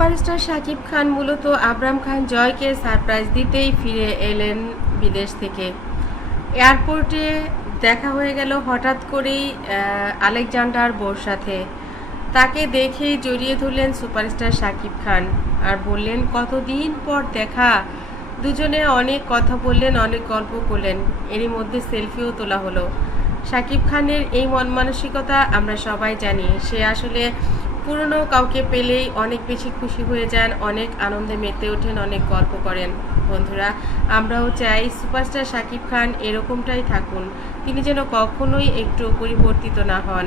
Superstar Shakib Khan মূলত আবরাম খান জয়কে surprise দিতেই ফিরে এলেন বিদেশ থেকে। এয়ারপোর্টে দেখা হয়ে গেল হঠাৎ করেই আলেকজান্ডার বোর সাথে। তাকে দেখেই জড়িয়ে ধরলেন সুপারস্টার শাকিব খান আর বললেন, কতদিন পর দেখা? দুজনে অনেক কথা বললেন, অনেক গল্প করলেন। এরই মধ্যে সেলফিও তোলা হলো। শাকিব খানের এই মন মানসিকতা আমরা সবাই জানি। সে আসলে পুরনো কাউকে পেলেই অনেক বেশি খুশি হয়ে যান, অনেক আনন্দে মেতে ওঠেন, অনেক গল্প করেন। বন্ধুরা, আমরাও চাই সুপারস্টার শাকিব খান এরকমটাই থাকুন, তিনি যেন কখনোই একটু পরিবর্তিত না হন।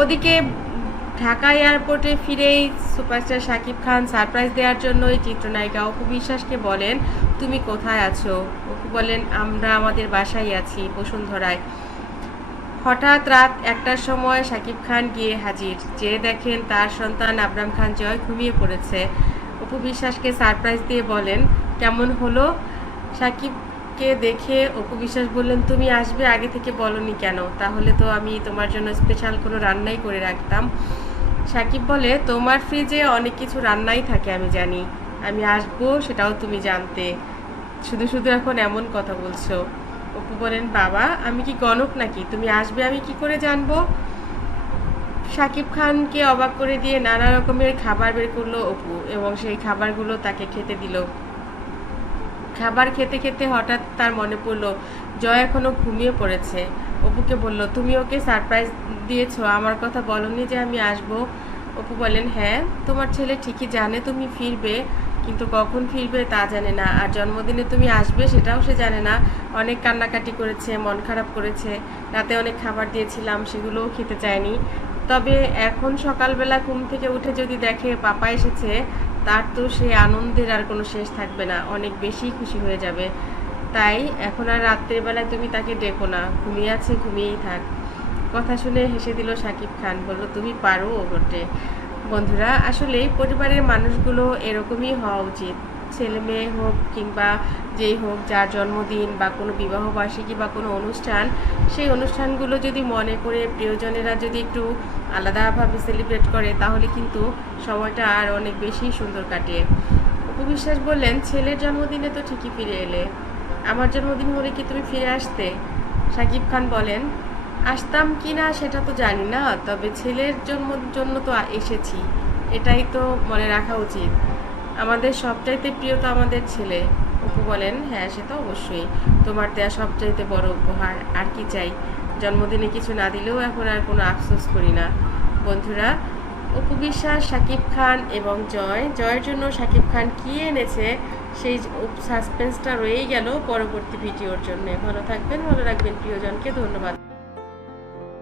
ওদিকে ঢাকা এয়ারপোর্টে ফিরেই সুপারস্টার শাকিব খান সারপ্রাইজ দেওয়ার জন্যই চিত্রনায়িকা অপু বিশ্বাসকে বলেন, তুমি কোথায় আছো? অপু বলেন, আমরা আমাদের বাসায় আছি বসুন্ধরায়। হঠাৎ রাত একটার সময় শাকিব খান গিয়ে হাজির। যে দেখেন তার সন্তান আবরাম খান জয় ঘুমিয়ে পড়েছে। অপু বিশ্বাসকে সারপ্রাইজ দিয়ে বলেন, কেমন হলো? সাকিবকে দেখে অপু বিশ্বাস বললেন, তুমি আসবে আগে থেকে বলনি কেন? তাহলে তো আমি তোমার জন্য স্পেশাল কোনো রান্নাই করে রাখতাম। সাকিব বলে, তোমার ফ্রিজে অনেক কিছু রান্নাই থাকে, আমি জানি। আমি আসব, সেটাও তুমি জানতে। শুধু শুধু এখন এমন কথা বলছো। অপু বলেন, বাবা, আমি কি গণক নাকি? তুমি আসবে, আমি কি করে জানব? শাকিব খানকে অবাক করে দিয়ে নানা রকমের খাবার বের করল অপু এবং সেই খাবারগুলো তাকে খেতে দিল। খাবার খেতে খেতে হঠাৎ তার মনে পড়ল, জয় এখনও ঘুমিয়ে পড়েছে। অপুকে বলল, তুমি ওকে সারপ্রাইজ দিয়েছ, আমার কথা বলনি যে আমি আসব? অপু বলেন হ্যাঁ তোমার ছেলে ঠিকই জানে, তুমি ফিরবে। কিন্তু কখন ফিরবে তা জানে না। আর জন্মদিনে তুমি আসবে সেটাও সে জানে না। অনেক কান্নাকাটি করেছে, মন খারাপ করেছে। রাতে অনেক খাবার দিয়েছিলাম, সেগুলোও খেতে চায়নি। তবে এখন সকালবেলা ঘুম থেকে উঠে যদি দেখে পাপা এসেছে, তার তো সে আনন্দের আর কোনো শেষ থাকবে না। অনেক বেশি খুশি হয়ে যাবে। তাই এখন আর রাত্রের বেলায় তুমি তাকে ডেকো না। ঘুমিয়ে আছে, ঘুমিয়েই থাক। কথা শুনে হেসে দিল সাকিব খান। বলল, তুমি পারো বটে বন্ধুরা আসলে পরিবারের মানুষগুলো এরকমই হওয়া উচিত। ছেলে মেয়ে হোক কিংবা যেই হোক, যার জন্মদিন বা কোনো বিবাহ বার্ষিকী বা কোনো অনুষ্ঠান, সেই অনুষ্ঠানগুলো যদি মনে করে প্রিয়জনেরা যদি একটু আলাদাভাবে সেলিব্রেট করে, তাহলে কিন্তু সময়টা আর অনেক বেশি সুন্দর কাটে। উপবিশ্বাস বললেন, ছেলের জন্মদিনে তো ঠিকই ফিরে এলে। আমার জন্মদিন হলে কি তুমি ফিরে আসতে? সাকিব খান বলেন আসতাম কি না সেটা তো জানি না, তবে ছেলের জন্ম, জন্য তো এসেছি। এটাই তো মনে রাখা উচিত। আমাদের সবচাইতে প্রিয় তো আমাদের ছেলে। অপু বলেন হ্যাঁ সে তো অবশ্যই। তোমার দেয়া সবচাইতে বড় উপহার। আর কি চাই? জন্মদিনে কিছু না দিলেও এখন আর কোনো আফসোস করি না। বন্ধুরা, অপু বিশ্বাস, শাকিব খান এবং জয়। জয়ের জন্য শাকিব খান কি এনেছে? সেই সাসপেন্সটা রয়েই গেল পরবর্তী ভিডিওর জন্য। ভালো থাকবেন, ভালো রাখবেন প্রিয়জনকে। ধন্যবাদ।